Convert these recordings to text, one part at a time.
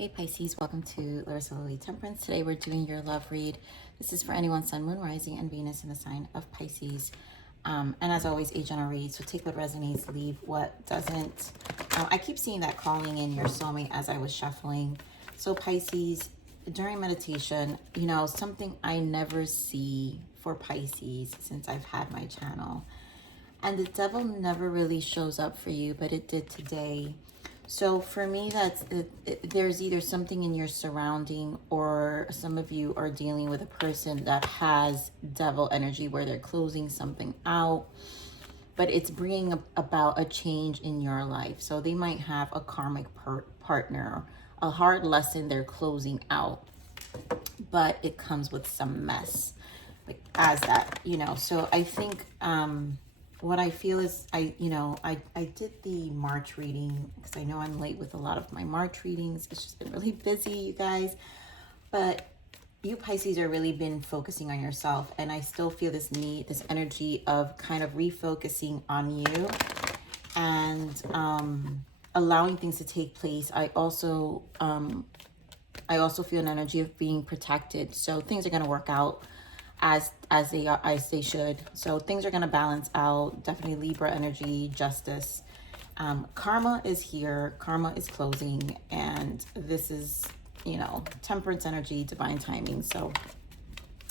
Hey Pisces, welcome to Larissa Lily Temperance. Today we're doing your love read. This is for anyone Sun, Moon, Rising, and Venus in the sign of Pisces. And as always, a general read, so take what resonates, leave what doesn't. I keep seeing that calling in your soulmate as I was shuffling. So Pisces, during meditation, you know, something I never see for Pisces since I've had my channel. And the devil never really shows up for you, but it did today. So for me, there's either something in your surrounding, or some of you are dealing with a person that has devil energy where they're closing something out, but it's bringing about a change in your life. So they might have a karmic partner, a hard lesson they're closing out, but it comes with some mess, like as that, you know. So I think what I feel is I did the March reading because I know I'm late with a lot of my March readings. It's just been really busy, you guys. But you Pisces are really been focusing on yourself, and I still feel this need, this energy of kind of refocusing on you and allowing things to take place. I also feel an energy of being protected. So things are going to work out as they should. So things are going to balance out. Definitely Libra energy, justice. Karma is here. Karma is closing. And this is, you know, temperance energy, divine timing. So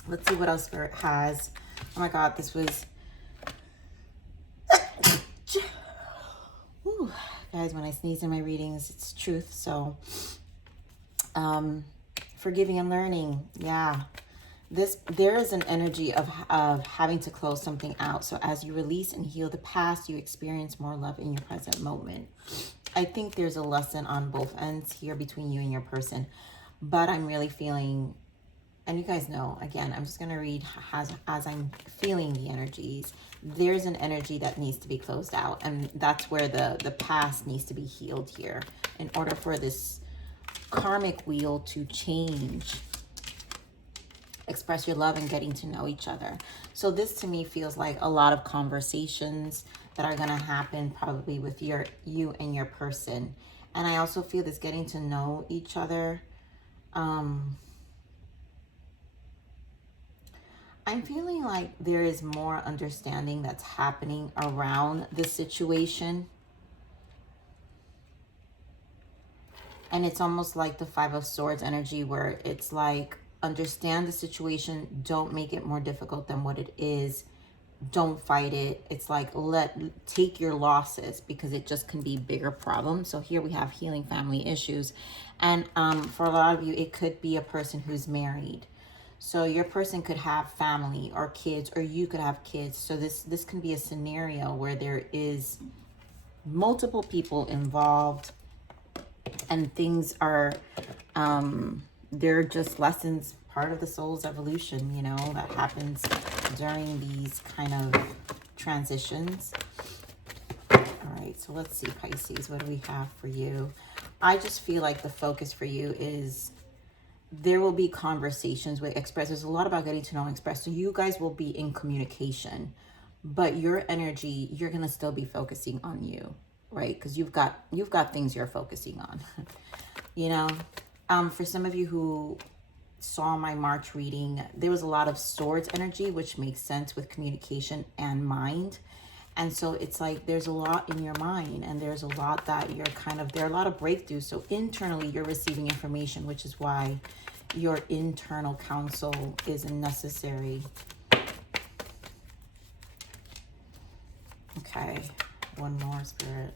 let's see what else Spirit has. Oh my God, this was... Whew. Guys, when I sneeze in my readings, it's truth. So forgiving and learning. Yeah. There is an energy of having to close something out. So as you release and heal the past, you experience more love in your present moment. I think there's a lesson on both ends here between you and your person. But I'm really feeling, and you guys know, again, I'm just going to read as I'm feeling the energies. There's an energy that needs to be closed out. And that's where the past needs to be healed here in order for this karmic wheel to change. Express your love and getting to know each other. So this to me feels like a lot of conversations that are going to happen probably with you and your person. And I also feel this getting to know each other. I'm feeling like there is more understanding that's happening around this situation. And it's almost like the Five of Swords energy, where it's like, understand the situation, don't make it more difficult than what it is, don't fight it. It's like, take your losses, because it just can be bigger problems. So here we have healing family issues, and for a lot of you, it could be a person who's married. So your person could have family or kids, or you could have kids. So this can be a scenario where there is multiple people involved, and things are they're just lessons, part of the soul's evolution, you know, that happens during these kind of transitions. All right, so let's see, Pisces, what do we have for you? I just feel like the focus for you is there will be conversations with Express. There's a lot about getting to know Express. So you guys will be in communication, but your energy, you're going to still be focusing on you, right? Because you've got things you're focusing on, you know. For some of you who saw my March reading, there was a lot of swords energy, which makes sense with communication and mind. And so it's like there's a lot in your mind, and there's a lot that you're there are a lot of breakthroughs. So internally you're receiving information, which is why your internal counsel is necessary. Okay, one more, Spirit.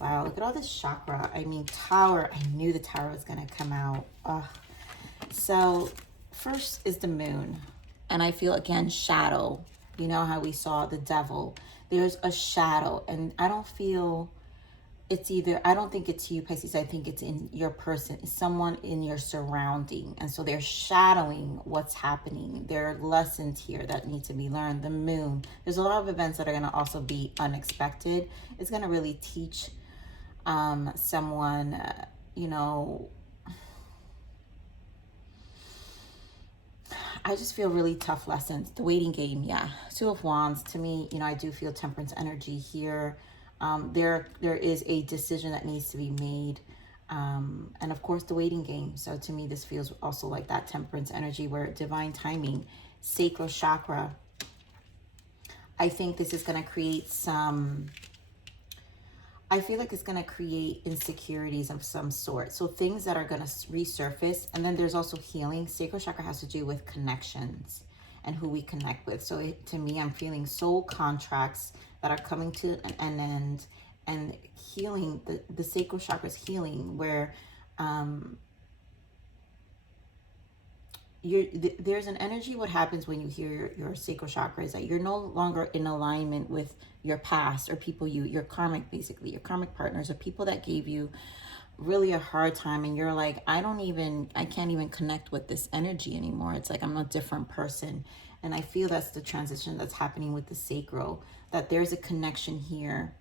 Wow, look at all this chakra. I mean, Tower. I knew the Tower was going to come out. So first is the Moon. And I feel, again, shadow. You know how we saw the devil. There's a shadow. And I don't feel it's either, I don't think it's you, Pisces. I think it's in your person. It's someone in your surrounding. And so they're shadowing what's happening. There are lessons here that need to be learned. The Moon. There's a lot of events that are going to also be unexpected. It's going to really teach someone, you know, I just feel really tough lessons. The waiting game, yeah. Two of Wands, to me, you know, I do feel temperance energy here. There is a decision that needs to be made. And of course, the waiting game. So to me, this feels also like that temperance energy where divine timing, sacral chakra. I think this is going to create some, I feel like it's going to create insecurities of some sort. So things that are going to resurface. And then there's also healing. Sacral chakra has to do with connections and who we connect with. So to me, I'm feeling soul contracts that are coming to an end, and healing, the sacral chakra is healing, where there's an energy. What happens when you hear your sacral chakra is that you're no longer in alignment with your past, or people your karmic, basically your karmic partners, or people that gave you really a hard time, and you're like, I can't even connect with this energy anymore. It's like I'm a different person. And I feel that's the transition that's happening with the sacral, that there's a connection here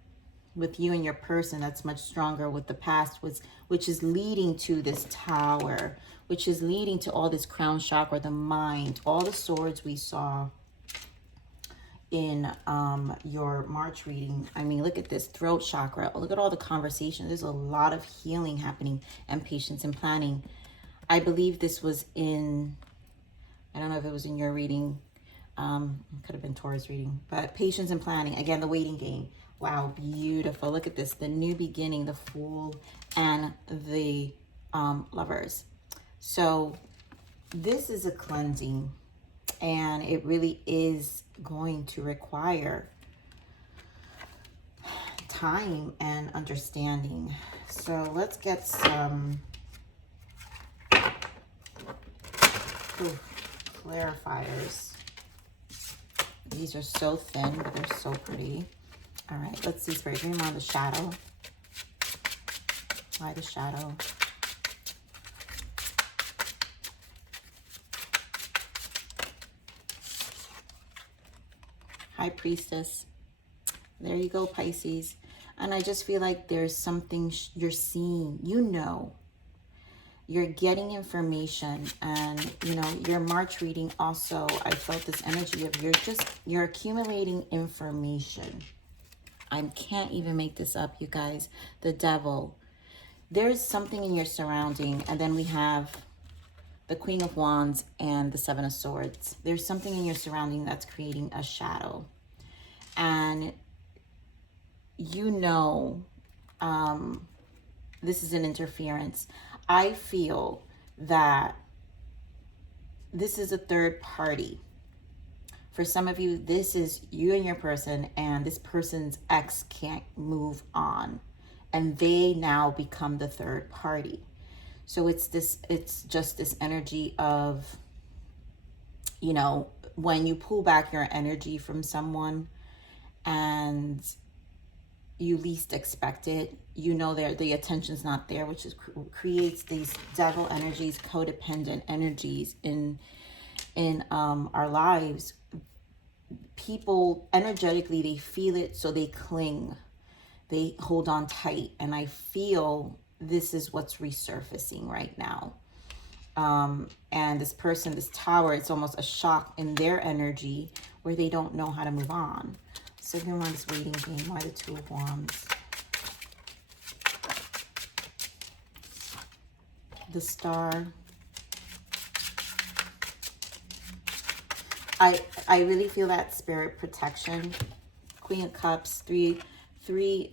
with you and your person that's much stronger with the past, which is leading to this Tower, which is leading to all this crown chakra, the mind, all the swords we saw in your March reading. I mean, look at this throat chakra. Look at all the conversation. There's a lot of healing happening, and patience and planning. I believe this was in, I don't know if it was in your reading. Could have been Taurus reading, but patience and planning. Again, the waiting game. Wow, beautiful. Look at this. The new beginning, the Fool, and the Lovers. So this is a cleansing, and it really is going to require time and understanding. So let's get some clarifiers. These are so thin, but they're so pretty. All right, let's see, Spirit, dream on the shadow. Why the shadow? High Priestess. There you go, Pisces. And I just feel like there's something you're seeing, you're getting information. And your March reading also, I felt this energy of you're accumulating information. I can't even make this up, you guys. The Devil. There's something in your surrounding. And then we have the Queen of Wands and the Seven of Swords. There's something in your surrounding that's creating a shadow. And this is an interference. I feel that this is a third party. For some of you, this is you and your person, and this person's ex can't move on, and they now become the third party. So it's just this energy of, when you pull back your energy from someone and you least expect it, the attention's not there, which creates these devil energies, codependent energies in our lives. People energetically, they feel it, so they cling, they hold on tight. And I feel this is what's resurfacing right now. And this person, this Tower, it's almost a shock in their energy where they don't know how to move on. So you're on this waiting game. Why the Two of Wands? The Star. I really feel that Spirit protection. Queen of Cups, Three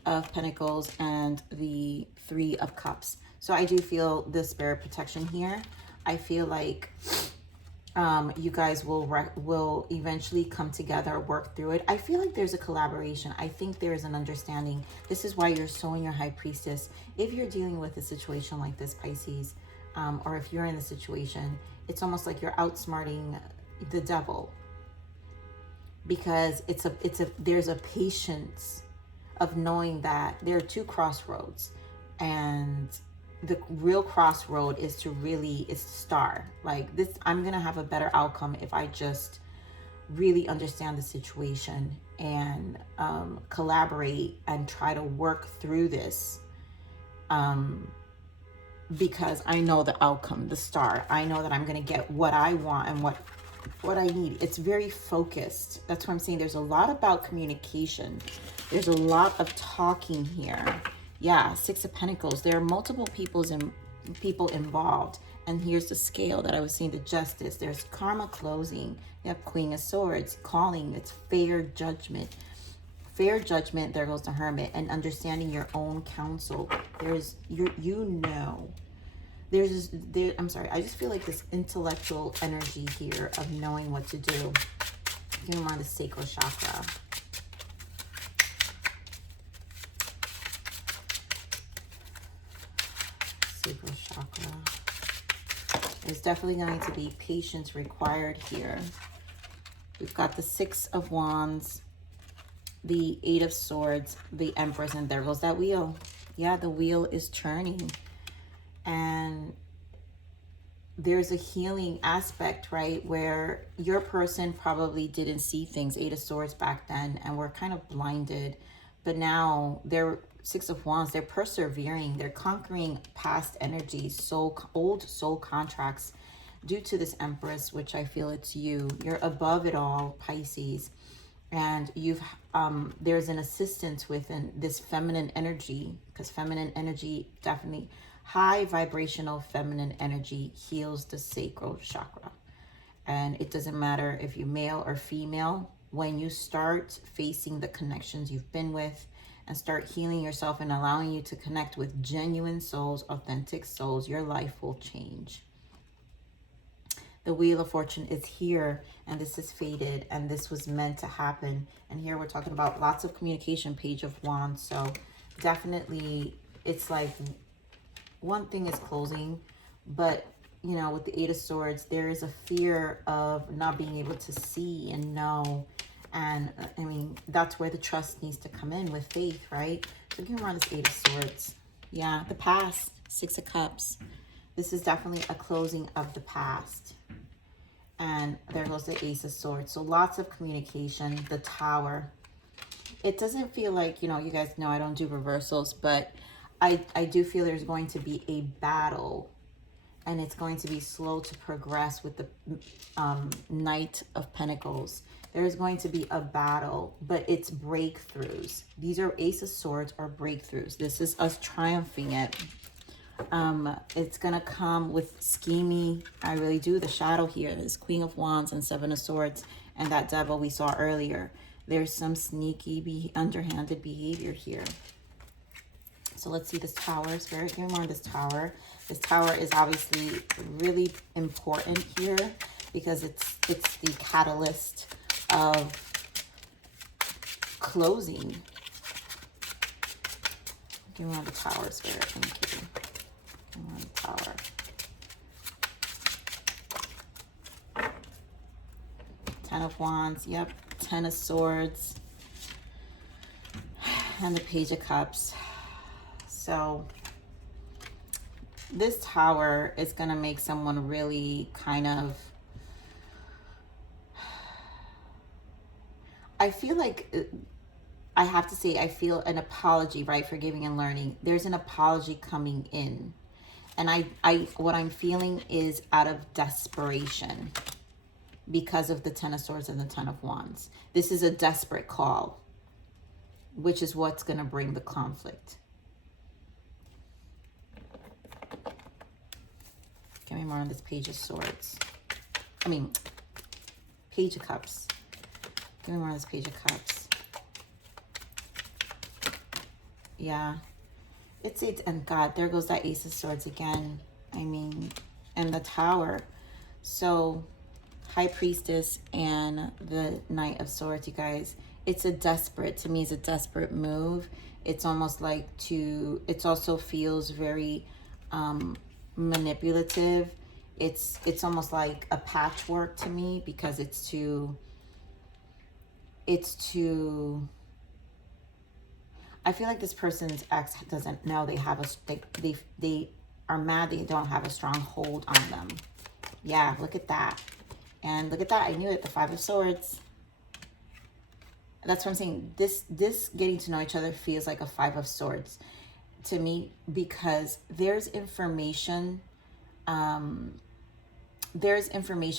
of Pentacles, and the Three of Cups. So I do feel the Spirit protection here. I feel like you guys will eventually come together, work through it. I feel like there's a collaboration. I think there's an understanding. This is why you're so in your High Priestess. If you're dealing with a situation like this, Pisces, or if you're in the situation, it's almost like you're outsmarting the devil, because there's a patience of knowing that there are two crossroads, and the real crossroad is to Star. Like this, I'm gonna have a better outcome if I just really understand the situation and collaborate and try to work through this, because I know the outcome, the Star. I know that I'm gonna get what I want and what I need. It's very focused. That's what I'm saying. There's a lot about communication. There's a lot of talking here. Yeah, Six of Pentacles. There are multiple people involved. And here's the scale that I was seeing, the Justice. There's karma closing. You have Queen of Swords, calling. It's fair judgment. Fair judgment, there goes the Hermit. And understanding your own counsel. There's, I'm sorry, I just feel like this intellectual energy here of knowing what to do. Give me on the sacral chakra. Sacral chakra. There's definitely going to be patience required here. We've got the Six of Wands, the Eight of Swords, the Empress, and there goes that wheel. Yeah, the wheel is turning. And there's a healing aspect, right? Where your person probably didn't see things, Eight of Swords back then, and were kind of blinded. But now they're Six of Wands, they're persevering. They're conquering past energies, old soul contracts due to this Empress, which I feel it's you. You're above it all, Pisces. And there's an assistance within this feminine energy, because feminine energy, definitely high vibrational feminine energy heals the sacral chakra. And it doesn't matter if you're male or female. When you start facing the connections you've been with and start healing yourself and allowing you to connect with genuine souls, authentic souls, your life will change. The Wheel of Fortune is here, and this is fated, and this was meant to happen. And here we're talking about lots of communication, Page of Wands. So definitely it's like one thing is closing, but you know, with the Eight of Swords, there is a fear of not being able to see and know. And I mean, that's where the trust needs to come in with faith, right? So give me around this Eight of Swords. Yeah, the past, Six of Cups. This is definitely a closing of the past. And there goes the Ace of Swords. So lots of communication. The Tower. It doesn't feel like, you know, you guys know I don't do reversals, but I do feel there's going to be a battle. And it's going to be slow to progress with the Knight of Pentacles. There's going to be a battle, but it's breakthroughs. These are Ace of Swords or breakthroughs. This is us triumphing it. It's gonna come with scheming. I really do. The shadow here is Queen of Wands and Seven of Swords, and that Devil we saw earlier. There's some sneaky, underhanded behavior here. So let's see this Tower. Spirit, give me more of this Tower. This Tower is obviously really important here because it's the catalyst of closing. Give me more of the Tower, Spirit. Thank you. Tower. Ten of Wands. Yep. Ten of Swords. And the Page of Cups. So this Tower is going to make someone really kind of, I feel like, I have to say, I feel an apology, right? Forgiving and learning. There's an apology coming in. And what I'm feeling is out of desperation because of the Ten of Swords and the Ten of Wands. This is a desperate call, which is what's going to bring the conflict. Give me more on this Page of Swords. Page of Cups. Give me more on this Page of Cups. Yeah. It's and God, there goes that Ace of Swords again. I mean, and the Tower. So, High Priestess and the Knight of Swords, you guys. It's a desperate, to me, it's a desperate move. It's almost like it also feels very manipulative. It's almost like a patchwork to me because it's too I feel like this person's ex doesn't know they have they are mad they don't have a strong hold on them. Yeah, look at that. And look at that. I knew it. The Five of Swords. That's what I'm saying. This getting to know each other feels like a Five of Swords to me because there's information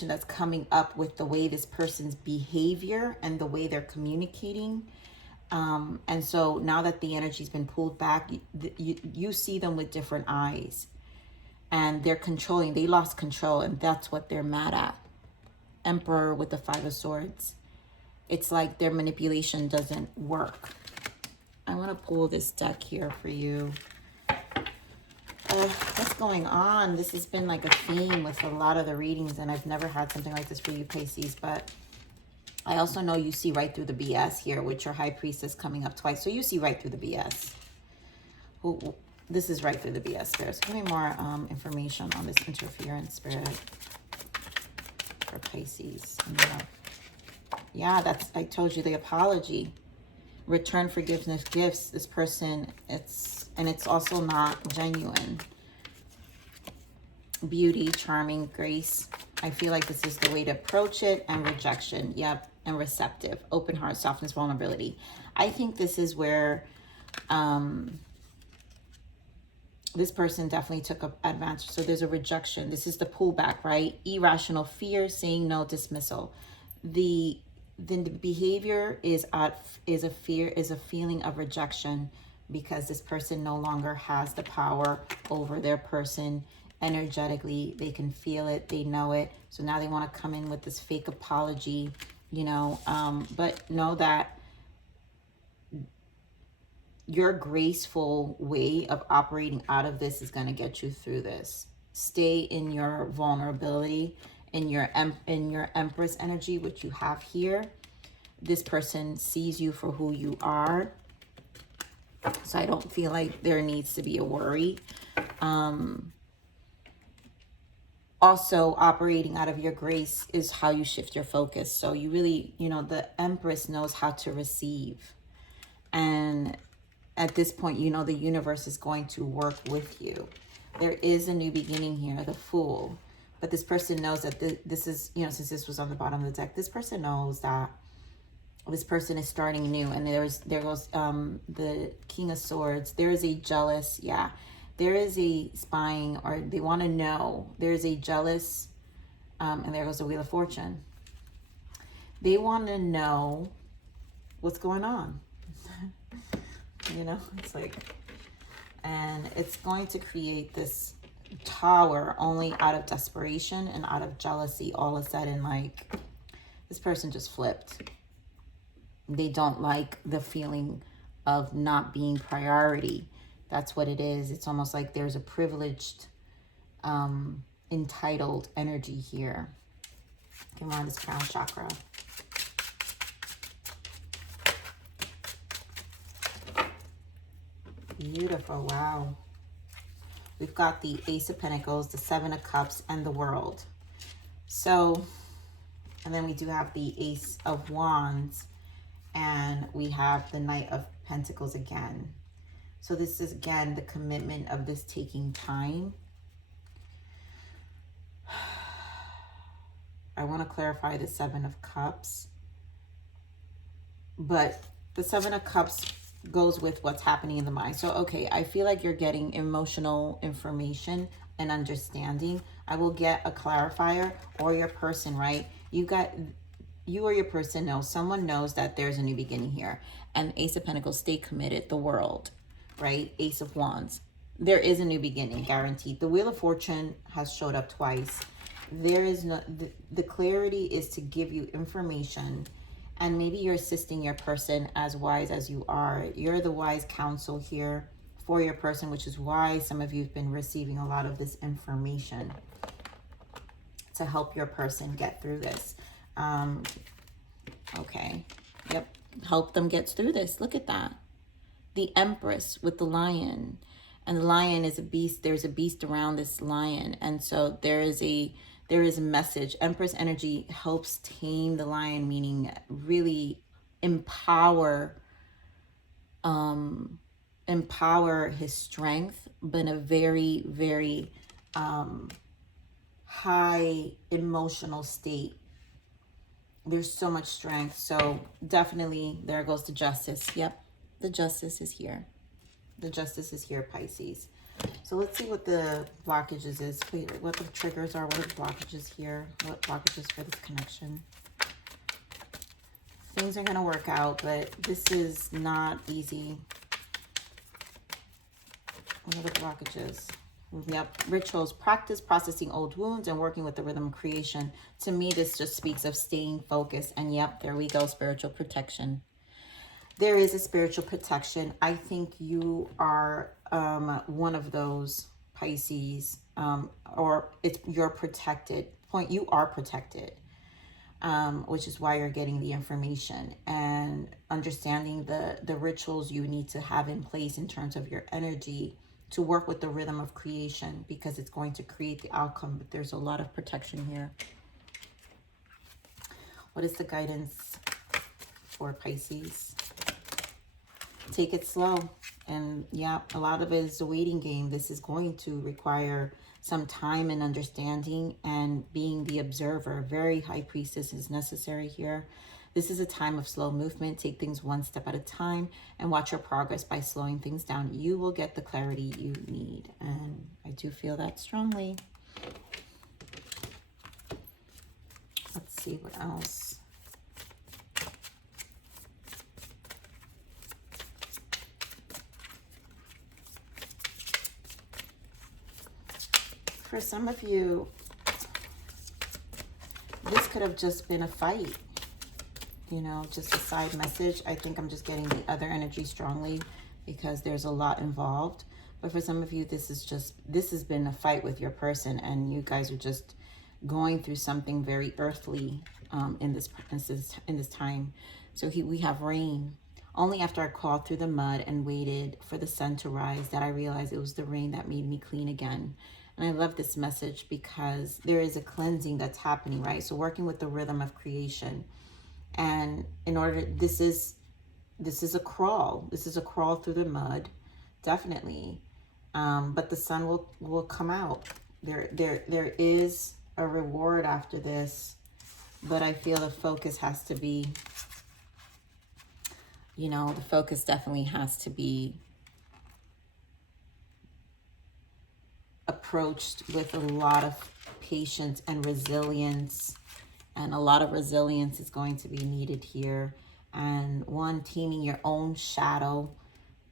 that's coming up with the way this person's behavior and the way they're communicating. And so now that the energy's been pulled back, you see them with different eyes. And they're controlling. They lost control, and that's what they're mad at. Emperor with the Five of Swords. It's like their manipulation doesn't work. I want to pull this deck here for you. What's going on? This has been like a theme with a lot of the readings, and I've never had something like this for you, Pisces, but I also know you see right through the BS here with your High Priestess coming up twice. So you see right through the BS. This is right through the BS, Spirit. So give me more information on this interference, Spirit, for Pisces. Yeah, that's, I told you, the apology. Return forgiveness gifts. This person, it's also not genuine. Beauty, charming, grace. I feel like this is the way to approach it. And rejection. Yep. And receptive. Open heart, softness, vulnerability. I think this is where this person definitely took advantage. So there's a rejection. This is the pullback, right? Irrational fear, saying no, dismissal. The behavior is a feeling of rejection, because this person no longer has the power over their person. Energetically, they can feel it, they know it. So now they want to come in with this fake apology, you know, but know that your graceful way of operating out of this is going to get you through this. Stay in your vulnerability, in your Empress energy, which you have here. This person sees you for who you are. So I don't feel like there needs to be a worry. Also, operating out of your grace is how you shift your focus. So you really, you know, the Empress knows how to receive. And at this point, you know, the universe is going to work with you. There is a new beginning here, the Fool. But this person knows that this is, you know, since this was on the bottom of the deck, this person knows that this person is starting new. And there goes the King of Swords. There is a jealous, yeah. There is a spying, or they want to know. There's a jealous, and there goes the Wheel of Fortune. They want to know what's going on. You know, it's like, and it's going to create this tower only out of desperation and out of jealousy. All of a sudden, like, this person just flipped. They don't like the feeling of not being priority. That's what it is. It's almost like there's a privileged, entitled energy here. Come on, this crown chakra. Beautiful. Wow. We've got the Ace of Pentacles, the Seven of Cups, and the World. So, and then we do have the Ace of Wands, and we have the Knight of Pentacles again. So this is, again, the commitment of this taking time. I want to clarify the Seven of Cups. But the Seven of Cups goes with what's happening in the mind. So, okay, I feel like you're getting emotional information and understanding. I will get a clarifier, or your person, right? You or your person knows. Someone knows that there's a new beginning here. And Ace of Pentacles, stay committed. The World. Right? Ace of Wands. There is a new beginning, guaranteed. The Wheel of Fortune has showed up twice. There is no, the clarity is to give you information, and maybe you're assisting your person, as wise as you are. You're the wise counsel here for your person, which is why some of you have been receiving a lot of this information to help your person get through this. Okay. Yep. Help them get through this. Look at that. The Empress with the lion, and the lion is a beast. There's a beast around this lion, and so there is a message. Empress energy helps tame the lion, meaning really empower his strength, but in a very, very high emotional state. There's so much strength. So definitely, there goes the Justice. Yep. The Justice is here. The Justice is here, Pisces. So let's see what the blockages is. What the triggers are. What are the blockages here? What blockages for this connection? Things are going to work out, but this is not easy. What are the blockages? Yep, rituals, practice processing old wounds and working with the rhythm of creation. To me, this just speaks of staying focused. And yep, there we go, spiritual protection. There is a spiritual protection. I think you are one of those Pisces, or you're protected. You are protected, which is why you're getting the information and understanding the rituals you need to have in place in terms of your energy to work with the rhythm of creation, because it's going to create the outcome. But there's a lot of protection here. What is the guidance for Pisces? Take it slow. And yeah, a lot of it is a waiting game. This is going to require some time and understanding and being the observer. Very High Priestess is necessary here. This is a time of slow movement. Take things one step at a time and watch your progress by slowing things down. You will get the clarity you need. And I do feel that strongly. Let's see what else. For some of you, this could have just been a fight. You know, just a side message. I think I'm just getting the other energy strongly because there's a lot involved. But for some of you, this has been a fight with your person, and you guys are just going through something very earthly in this time. So we have rain. Only after I crawled through the mud and waited for the sun to rise that I realized it was the rain that made me clean again. And I love this message because there is a cleansing that's happening, right? So working with the rhythm of creation. And in order, this is a crawl. This is a crawl through the mud, definitely. But the sun will come out. There is a reward after this, but I feel the focus has to be, you know, the focus definitely has to be approached with a lot of patience and resilience. And a lot of resilience is going to be needed here. And taming your own shadow,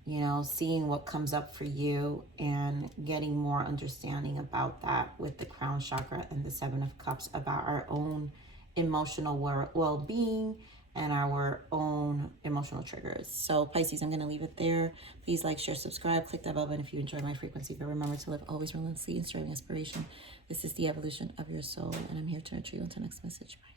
you know, seeing what comes up for you and getting more understanding about that with the crown chakra and the Seven of Cups, about our own emotional well-being and our own emotional triggers. So Pisces, I'm going to leave it there. Please like, share, subscribe, click that bell button if you enjoy my frequency. But remember to live always relentlessly in striving aspiration. This is the evolution of your soul, and I'm here to nurture you until next message. Bye.